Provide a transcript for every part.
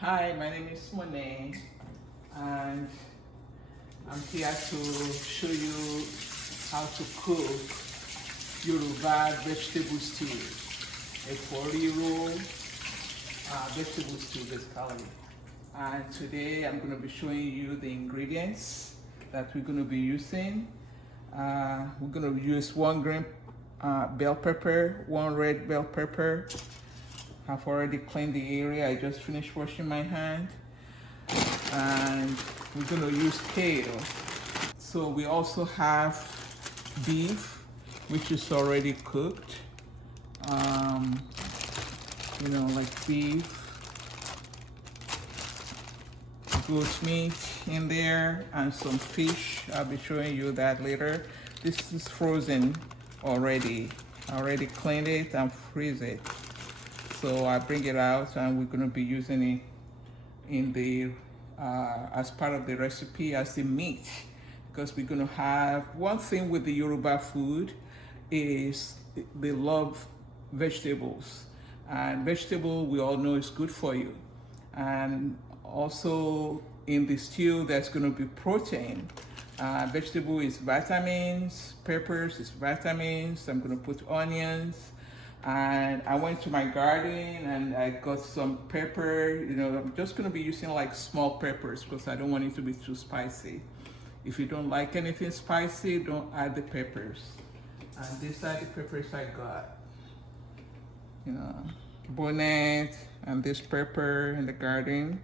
Hi, my name is Monet, and I'm here to show you how to cook Yoruba vegetable stew, Efo Riro vegetable stew basically. And today I'm going to be showing you the ingredients that we're going to be using. We're going to use 1 green bell pepper, 1 red bell pepper. I've already cleaned the area. I just finished washing my hand. And we're gonna use kale. So we also have beef, which is already cooked. Like beef, goat meat in there, and some fish. I'll be showing you that later. This is frozen already. I already cleaned it and freeze it. So I bring it out, and we're going to be using it in the as part of the recipe as the meat, because we're going to have one thing with the Yoruba food is they love vegetables, and vegetable we all know is good for you. And also in the stew there's going to be protein. Vegetable is vitamins, peppers is vitamins. I'm going to put onions. And I went to my garden and I got some pepper. I'm just gonna be using like small peppers because I don't want it to be too spicy. If you don't like anything spicy, don't add the peppers. And these are the peppers I got. Bonnet, and this pepper in the garden,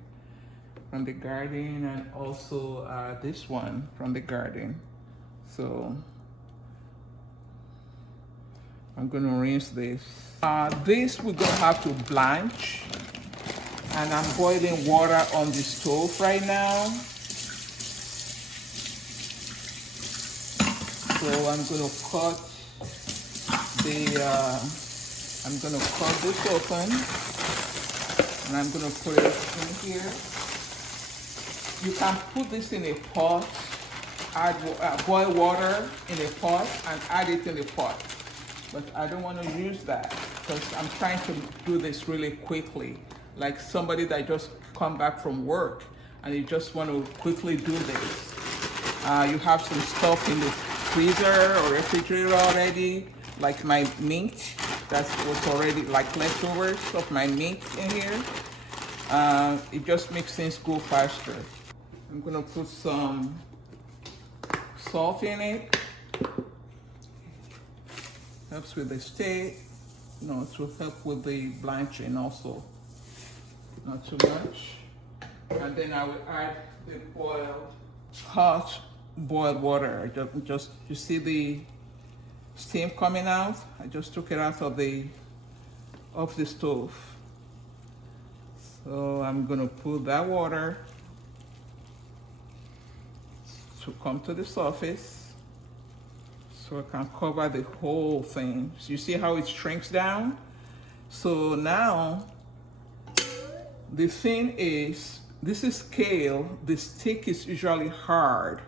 from the garden, and also this one from the garden. So I'm gonna rinse this. This we're gonna have to blanch, and I'm boiling water on the stove right now. So I'm gonna cut this open, and I'm gonna put it in here. You can put this in a pot, boil water in a pot, and add it in the pot. But I don't want to use that because I'm trying to do this really quickly. Like somebody that just come back from work and you just want to quickly do this. You have some stuff in the freezer or refrigerator already, like my meat. That's what's already like leftovers of my meat in here. It just makes things go faster. I'm gonna put some salt in it. Helps with the state, it will help with the blanching also, not too much. And then I will add the hot boiled water. You see the steam coming out? I just took it out of the stove. So I'm gonna put that water to come to the surface. So I can cover the whole thing. So you see how it shrinks down? So now, the thing is, this is kale. The stick is usually hard.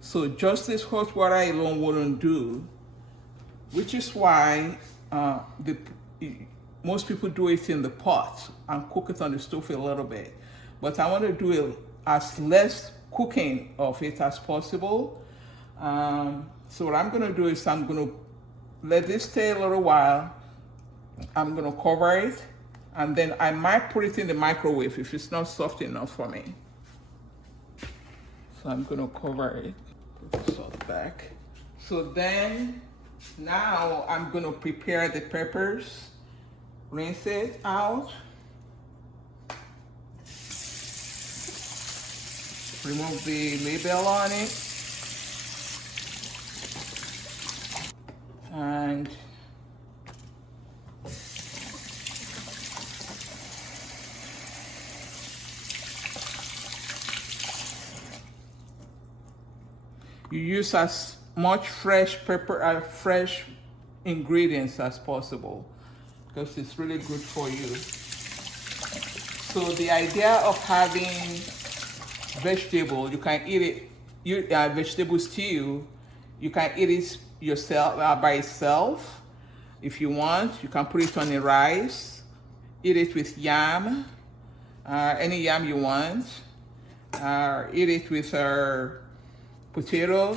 So just this hot water alone wouldn't do, which is why most people do it in the pot and cook it on the stove a little bit. But I want to do it as less cooking of it as possible. So what I'm gonna do is I'm gonna let this stay a little while. I'm gonna cover it, and then I might put it in the microwave if it's not soft enough for me. So I'm gonna cover it, put the salt back. So then, now I'm gonna prepare the peppers, rinse it out, remove the label on it, and you use as much fresh pepper, fresh ingredients as possible, because it's really good for you. So the idea of having vegetable, you can eat it, vegetable stew, you can eat it yourself by itself. If you want, you can put it on the rice, eat it with yam, any yam you want. Eat it with potato,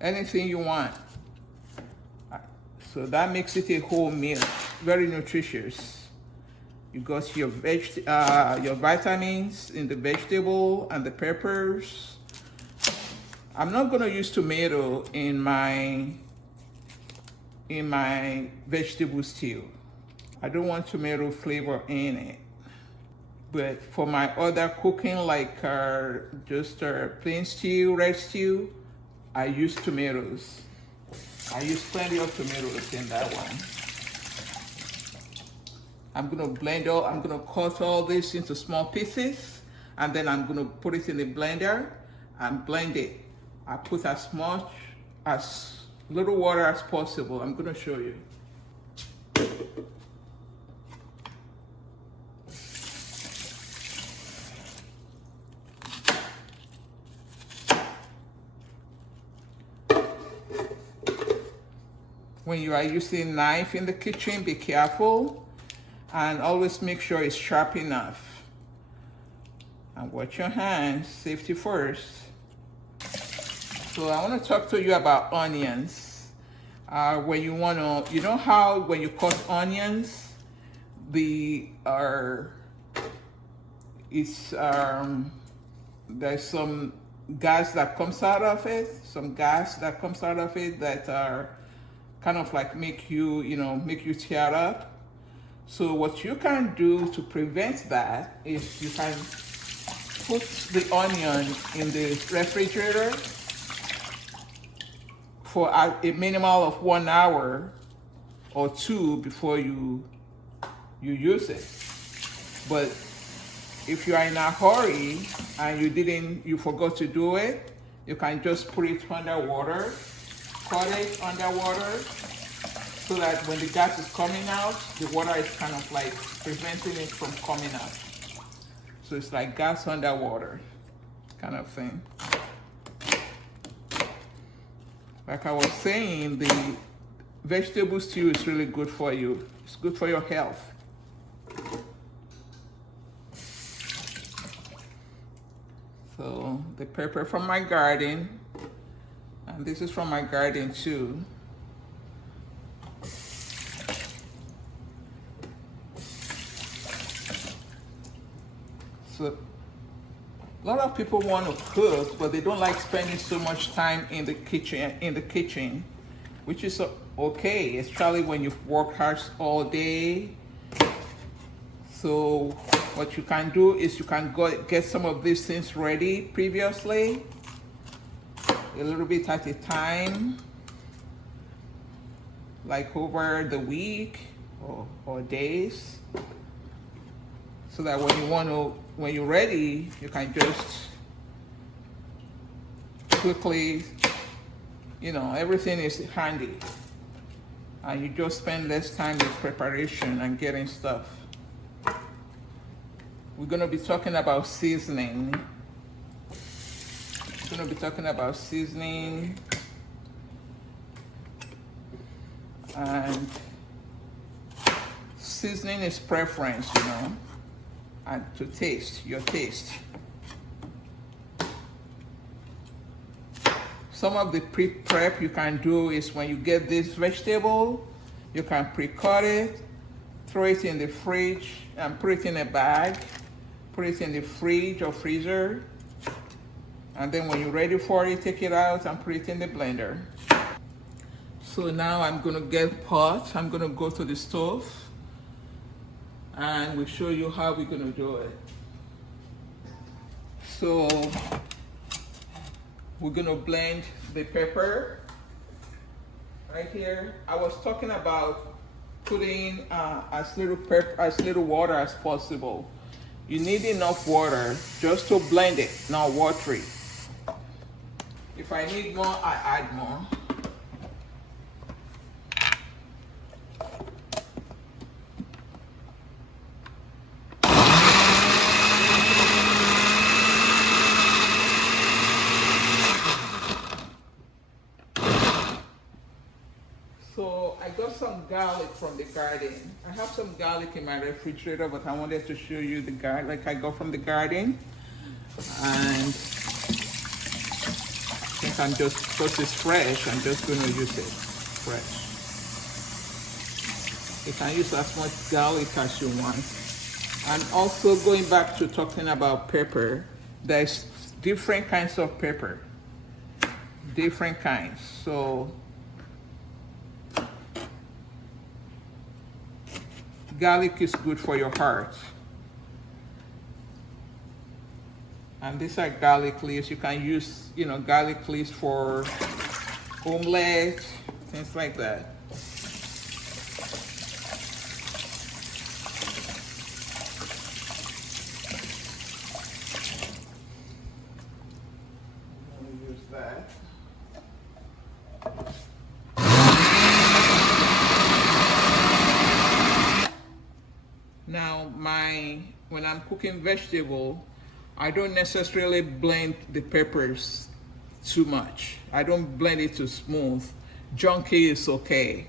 anything you want. So that makes it a whole meal, very nutritious. You got your vitamins in the vegetable and the peppers. I'm not gonna use tomato in my vegetable stew. I don't want tomato flavor in it. But for my other cooking, like just plain stew, red stew, I use tomatoes. I use plenty of tomatoes in that one. I'm gonna blend all, I'm gonna cut all this into small pieces, and then I'm gonna put it in the blender and blend it. I put as little water as possible. I'm gonna show you. When you are using knife in the kitchen, be careful and always make sure it's sharp enough. And watch your hands, safety first. So I want to talk to you about onions. When you want to, you know how when you cut onions, there's some gas that comes out of it, that are kind of like make you tear up. So what you can do to prevent that is you can put the onion in the refrigerator for a minimal of 1 hour or 2 before you use it. But if you are in a hurry and you forgot to do it, you can just put it under water, cut it under water, so that when the gas is coming out, the water is kind of like preventing it from coming out. So it's like gas under water kind of thing. Like I was saying, the vegetable stew is really good for you. It's good for your health. So the pepper from my garden, and this is from my garden too. So a lot of people want to cook, but they don't like spending so much time in the kitchen, which is okay, especially when you've worked hard all day. So what you can do is you can get some of these things ready previously, a little bit at a time, like over the week or days, so that when you're ready, you can just quickly, everything is handy, and you just spend less time with preparation and getting stuff. We're going to be talking about seasoning. And seasoning is preference, and to taste, your taste. Some of the pre-prep you can do is when you get this vegetable, you can pre-cut it, throw it in the fridge, and put it in a bag, put it in the fridge or freezer, and then when you're ready for it, take it out and put it in the blender. So now I'm gonna get pot. I'm gonna go to the stove and we'll show you how we're gonna do it. So we're gonna blend the pepper right here. I was talking about putting as little water as possible. You need enough water just to blend it, not watery. If I need more, I add more. So I got some garlic from the garden. I have some garlic in my refrigerator, but I wanted to show you the garlic I got from the garden. And I think I'm just, because it's fresh, I'm just going to use it fresh. You can use as much garlic as you want. And also going back to talking about pepper, there's different kinds of pepper. Different kinds. So garlic is good for your heart. And these are garlic leaves. You can use, garlic leaves for omelette, things like that. I'm going to use that. Now, when I'm cooking vegetable, I don't necessarily blend the peppers too much. I don't blend it too smooth. Junky is okay.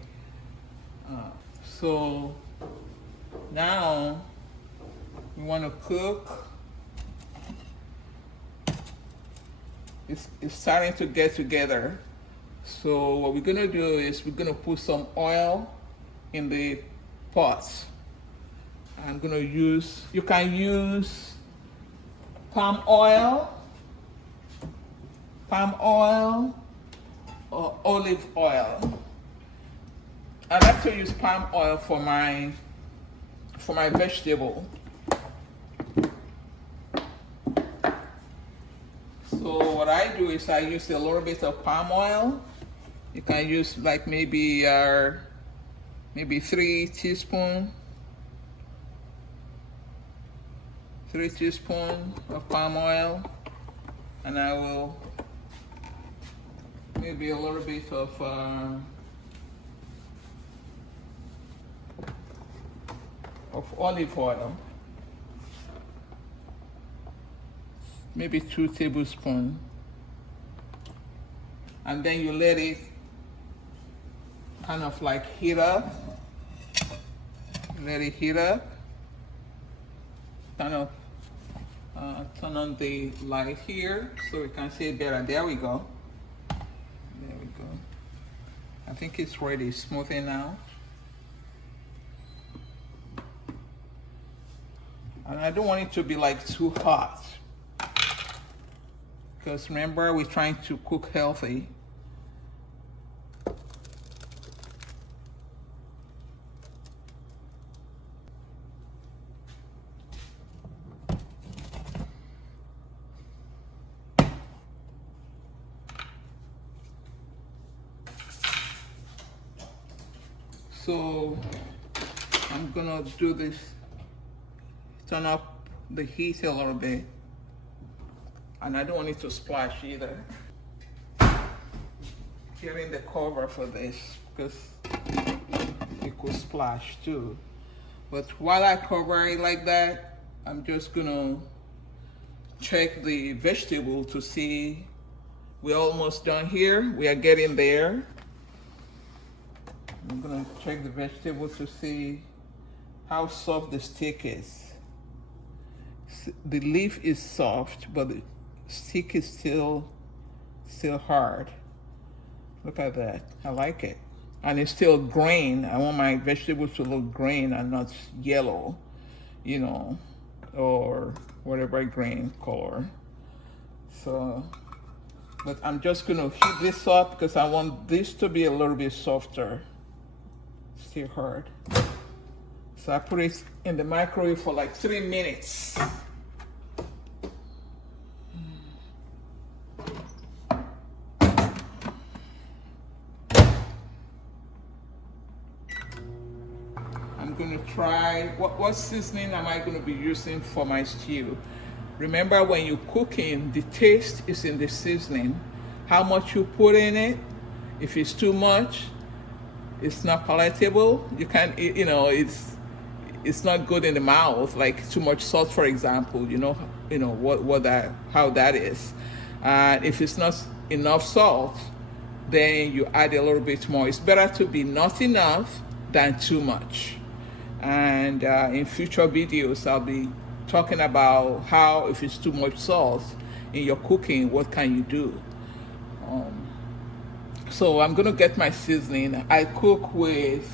So now we want to cook. It's starting to get together. So what we're gonna do is we're gonna put some oil in the pot. I'm gonna use, you can use palm oil, or olive oil. I like to use palm oil for my vegetable. So what I do is I use a little bit of palm oil. You can use like maybe 3 teaspoons. 3 teaspoons of palm oil, and I will maybe a little bit of olive oil, maybe 2 tablespoons, and then you let it kind of like heat up. Let it heat up. Kind of turn on the light here so we can see it better. There we go. There we go. I think it's ready, smoothing now. And I don't want it to be like too hot, because remember, we're trying to cook healthy. So I'm gonna do this, turn up the heat a little bit, and I don't want it to splash either. Getting the cover for this because it could splash too. But while I cover it like that, I'm just gonna check the vegetable to see we're almost done here. We are getting there. I'm gonna check the vegetable to see how soft the stick is. The leaf is soft, but the stick is still hard. Look at that. I like it. And it's still green. I want my vegetables to look green and not yellow, or whatever green color. So, but I'm just gonna heat this up because I want this to be a little bit softer. Still hard. So I put it in the microwave for like 3 minutes. I'm gonna try, what seasoning am I gonna be using for my stew? Remember, when you're cooking, the taste is in the seasoning. How much you put in it. If it's too much, it's not palatable. You can't, it's not good in the mouth. Like too much salt, for example. How that is. If it's not enough salt, then you add a little bit more. It's better to be not enough than too much. And in future videos, I'll be talking about how, if it's too much salt in your cooking, what can you do? So I'm gonna get my seasoning. I cook with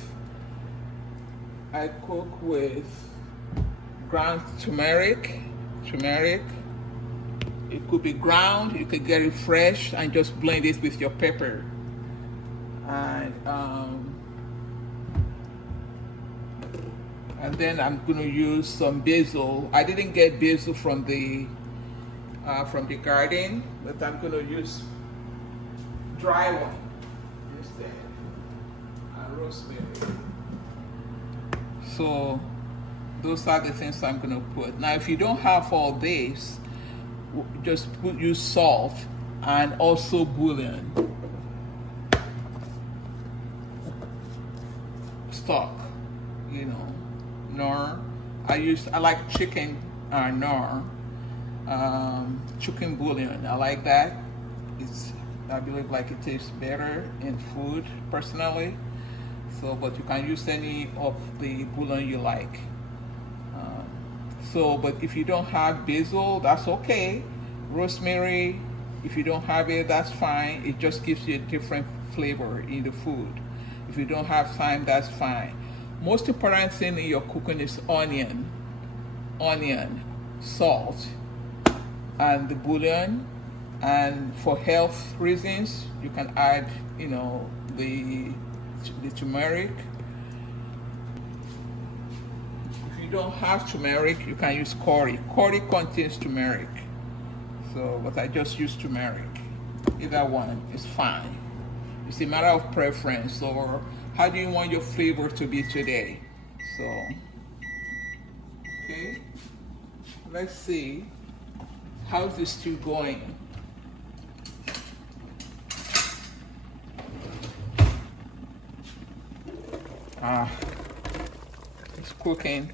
ground turmeric. It could be ground, you could get it fresh and just blend it with your pepper. And then I'm gonna use some basil. I didn't get basil from the garden, but I'm gonna use dry one instead, and rosemary. So those are the things I'm gonna put. Now, if you don't have all this, just use salt and also bouillon stock, you know, nor. I like chicken nor, chicken bouillon. I like that. I believe like it tastes better in food personally. So, but you can use any of the bouillon you like. But if you don't have basil, that's okay. Rosemary, if you don't have it, that's fine. It just gives you a different flavor in the food. If you don't have thyme, that's fine. Most important thing in your cooking is onion, salt, and the bouillon. And for health reasons, you can add, you know, the turmeric. If you don't have turmeric, you can use curry. Curry contains turmeric. So, but I just use turmeric. Either one is fine. It's a matter of preference, or how do you want your flavor to be today? So, okay, let's see how's this stew going. It's cooking.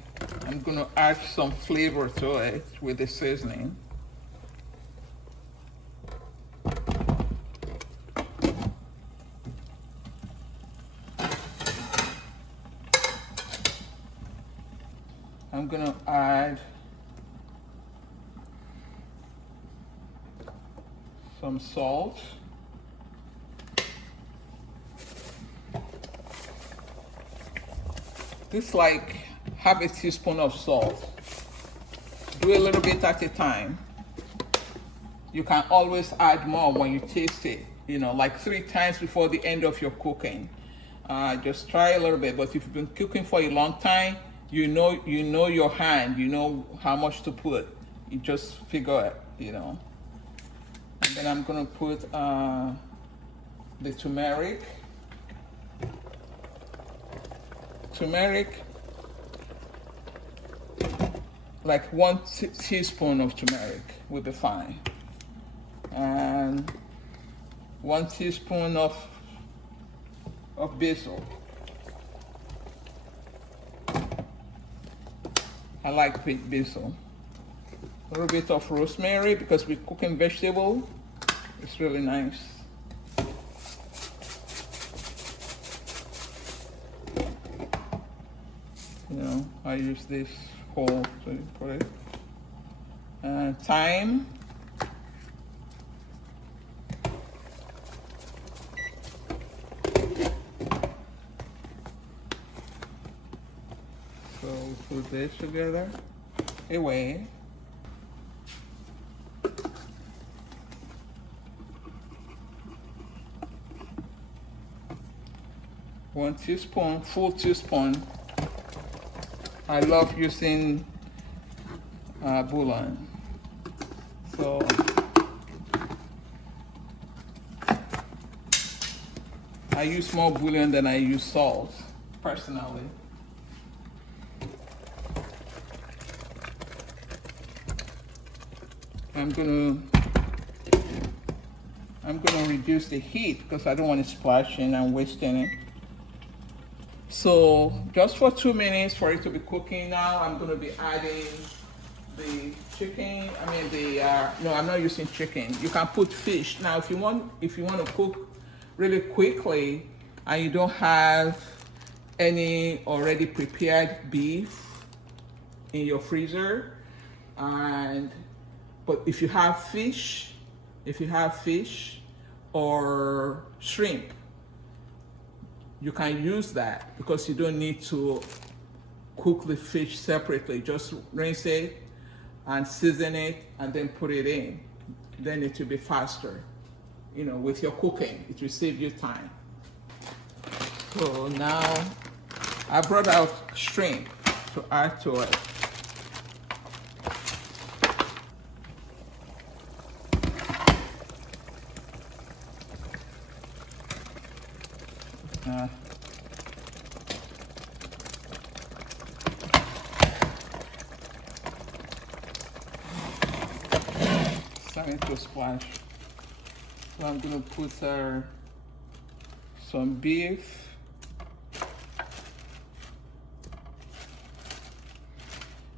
I'm gonna add some flavor to it with the seasoning. I'm gonna add some salt. This like half a teaspoon of salt. Do a little bit at a time. You can always add more when you taste it, you know, like 3 times before the end of your cooking. Just try a little bit, but if you've been cooking for a long time, you know your hand, you know how much to put. You just figure it, you know. And then I'm gonna put the turmeric. Like 1 teaspoon of turmeric will be fine. And 1 teaspoon of basil. I like basil. A little bit of rosemary because we're cooking vegetable. It's really nice. You know, I use this whole to put it. Thyme. So we put this together. Away. One teaspoon, full teaspoon. I love using bouillon. So I use more bouillon than I use salt, personally. I'm gonna reduce the heat because I don't want it splashing and wasting it. So just for 2 minutes for it to be cooking now, I'm gonna be adding the chicken. No, I'm not using chicken. You can put fish. Now, if you want to cook really quickly and you don't have any already prepared beef in your freezer. But if you have fish, or shrimp, you can use that because you don't need to cook the fish separately. Just rinse it and season it and then put it in. Then it will be faster. You know, with your cooking, it will save you time. So now I brought out shrimp to add to it. Starting to splash. So I'm gonna put some beef.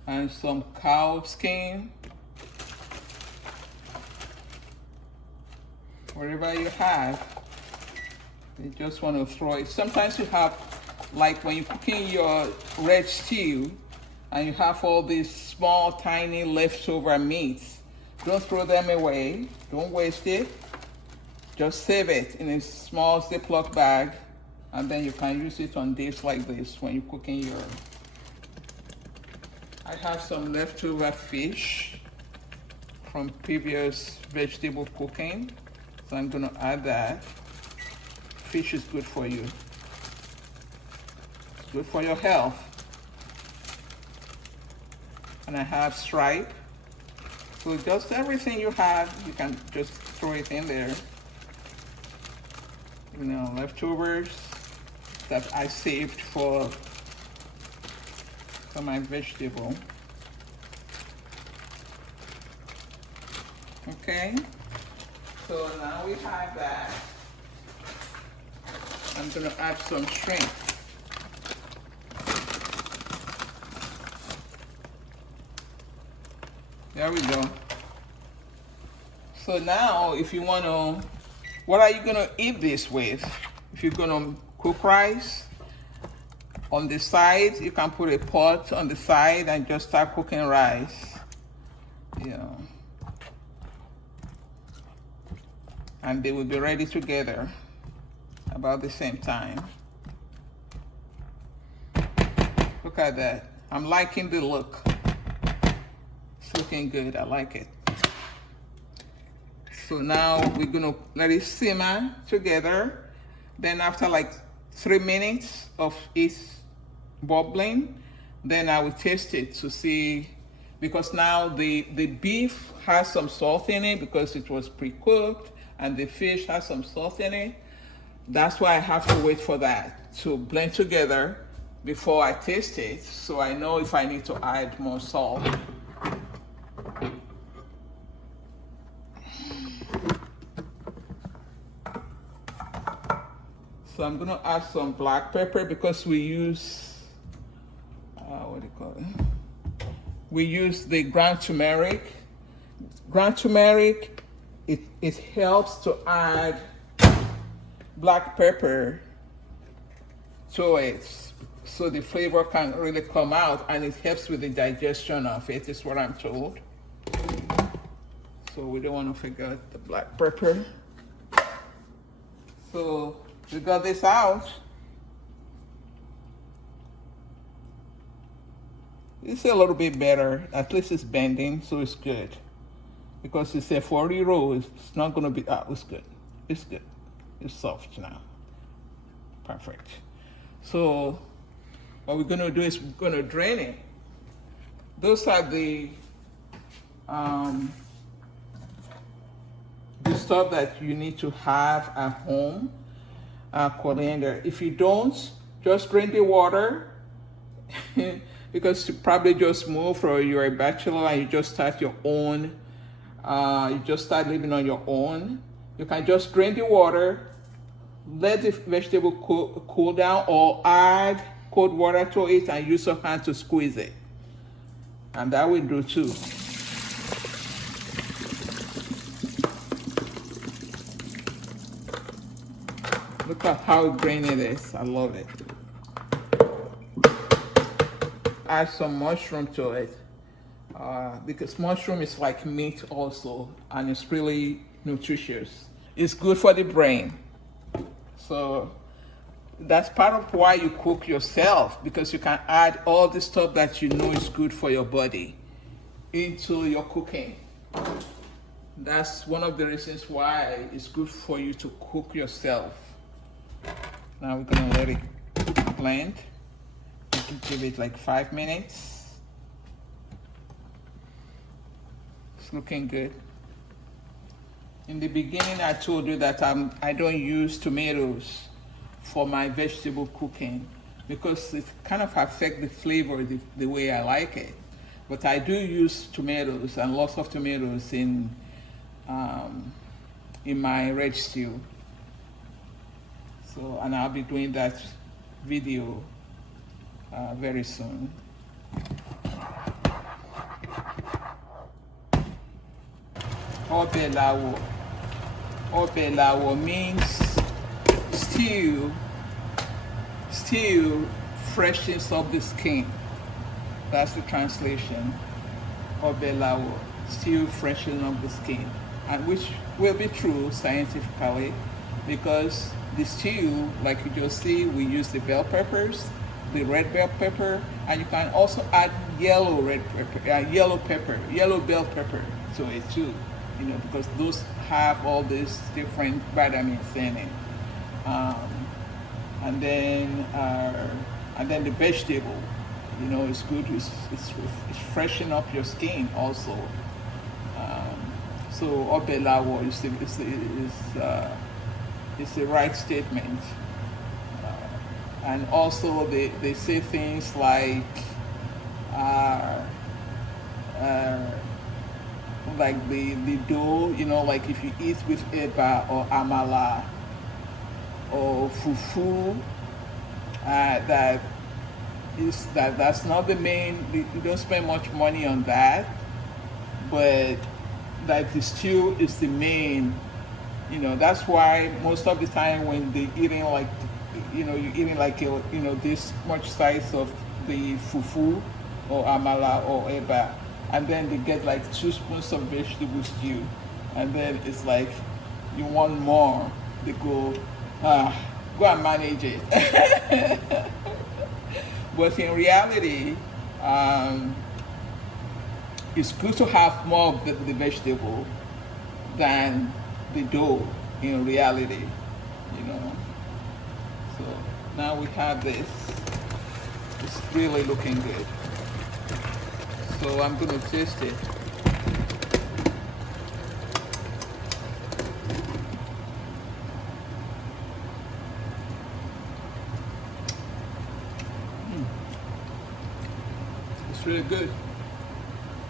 And some cow skin. Whatever you have, you just want to throw it. Sometimes you have, like when you're cooking your red stew, and you have all these small, tiny leftover meats. Don't throw them away. Don't waste it. Just save it in a small Ziploc bag, and then you can use it on days like this when you're cooking your... I have some leftover fish from previous vegetable cooking, so I'm gonna add that. Fish is good for you. It's good for your health. And I have stripe. So just everything you have, you can just throw it in there. You know, leftovers that I saved for my vegetable. Okay, so now we have that. I'm gonna add some shrimp. There we go. So now if you wanna, what are you gonna eat this with? If you're gonna cook rice, on the side, you can put a pot on the side and just start cooking rice. You know. And they will be ready together about the same time. Look at that. I'm liking the look. It's looking good. I like it. So now we're gonna let it simmer together. Then after like 3 minutes of it bubbling, then I will taste it to see, because now the beef has some salt in it because it was pre-cooked, and the fish has some salt in it. That's why I have to wait for that to blend together before I taste it, so I know if I need to add more salt. So I'm gonna add some black pepper because we use, what do you call it? We use the ground turmeric. Ground turmeric, it helps to add black pepper to it, so the flavor can really come out, and it helps with the digestion of it, is what I'm told. So we don't want to forget the black pepper. So we got this out. It's a little bit better. At least it's bending, so it's good. Because it's Efo Riro, it's not gonna be, it's good. It's good. It's soft now. Perfect. So what we're gonna do is we're gonna drain it. Those are the stuff that you need to have at home. Coriander. If you don't, just drain the water because you probably just moved or you're a bachelor and you just start your own, you just start living on your own. You can just drain the water, let the vegetable cool down, or add cold water to it and use your hand to squeeze it. And that will do too. Look at how grainy it is. I love it. add some mushroom to it, because mushroom is like meat also, and it's really nutritious. It's good for the brain. So that's part of why you cook yourself, because you can add all the stuff that you know is good for your body into your cooking. That's one of the reasons why it's good for you to cook yourself. Now we're gonna let it blend. You can give it like 5 minutes. It's looking good. In the beginning, I told you that I don't use tomatoes for my vegetable cooking because it kind of affects the flavor the way I like it. But I do use tomatoes and lots of tomatoes in my red stew. So, and I'll be doing that video very soon. Obelawo. Obelawo means stew freshens up the skin. That's the translation. Obelawo, stew freshens up the skin, and which will be true scientifically, because the stew, like you just see, we use the bell peppers, the red bell pepper, and you can also add yellow bell pepper to it too, you know, because those have all these different vitamins in it. And then the vegetable, you know, is good. It's freshen up your skin also. So obelawo is the right statement. And also they say things like the dough, you know, like if you eat with eba or amala or fufu, that's not the main. You don't spend much money on that, but that the stew is the main. You know, that's why most of the time when they eating like, you know, you're eating like you know, this much size of the fufu or amala or eba, and then they get like 2 spoons of vegetable stew, and then it's like you want more. They go and manage it. But in reality, it's good to have more of the vegetable than the dough in reality, you know. So now we have this. It's really looking good. So I'm gonna taste it. It's really good.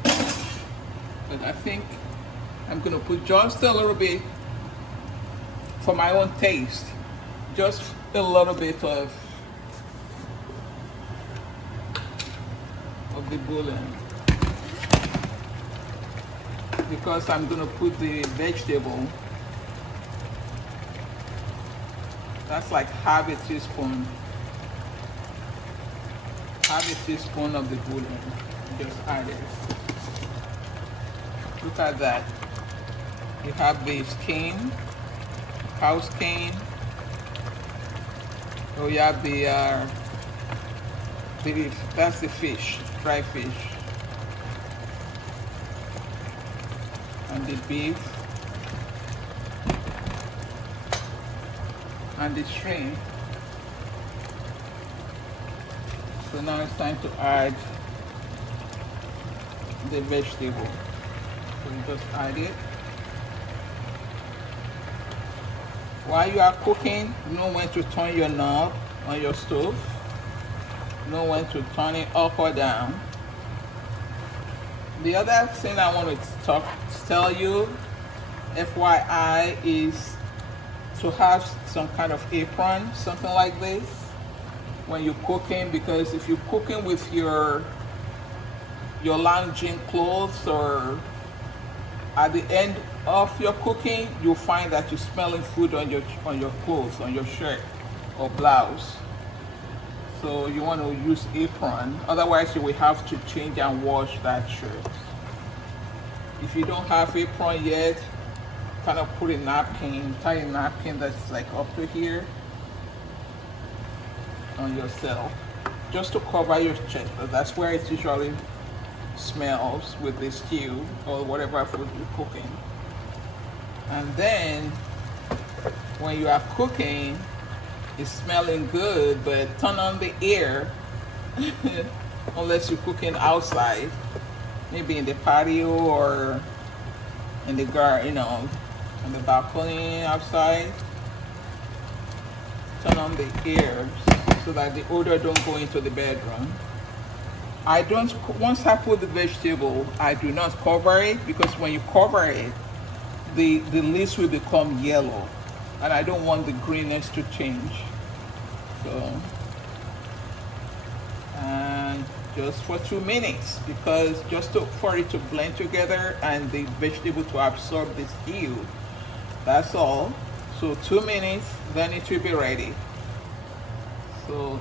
But I think I'm gonna put just a little bit for my own taste. Just a little bit of the bouillon, because I'm gonna put the vegetable. That's like half a teaspoon of the bouillon. Just add it. Look at that. You have the skin, cow skin. Oh, you have that's the fish, dry fish, and the beef, and the shrimp. So now it's time to add the vegetable. So you just add it. While you are cooking, you know when to turn your knob on your stove. You know when to turn it up or down. The other thing I want to tell you, FYI, is to have some kind of apron, something like this, when you're cooking, because if you're cooking with your lounging clothes, or at the end of your cooking, you'll find that you're smelling food on your clothes, on your shirt or blouse. So you want to use apron, otherwise you will have to change and wash that shirt. If you don't have apron yet, kind of put a napkin, tie a napkin that's like up to here on yourself, just to cover your chest. That's where it usually smells with the stew or whatever food you're cooking. And then when you are cooking, it's smelling good, but turn on the air unless you're cooking outside, maybe in the patio or in the garden, you know, on the balcony outside. Turn on the air so that the odor don't go into the bedroom. I don't, once I put the vegetable, I do not cover it, because when you cover it, the leaves will become yellow, and I don't want the greenness to change. So, and just for 2 minutes, because just for it to blend together and the vegetable to absorb the stew. That's all. So 2 minutes, then it will be ready. So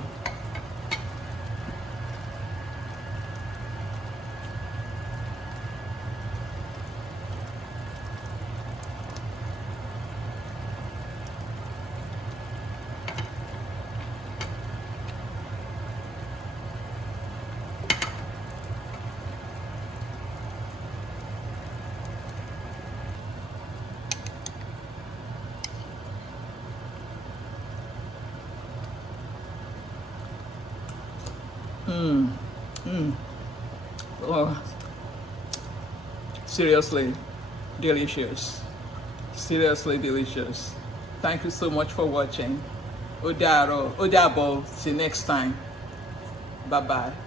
oh, seriously delicious. Seriously delicious. Thank you so much for watching. Odaro, Odabo, see you next time. Bye bye.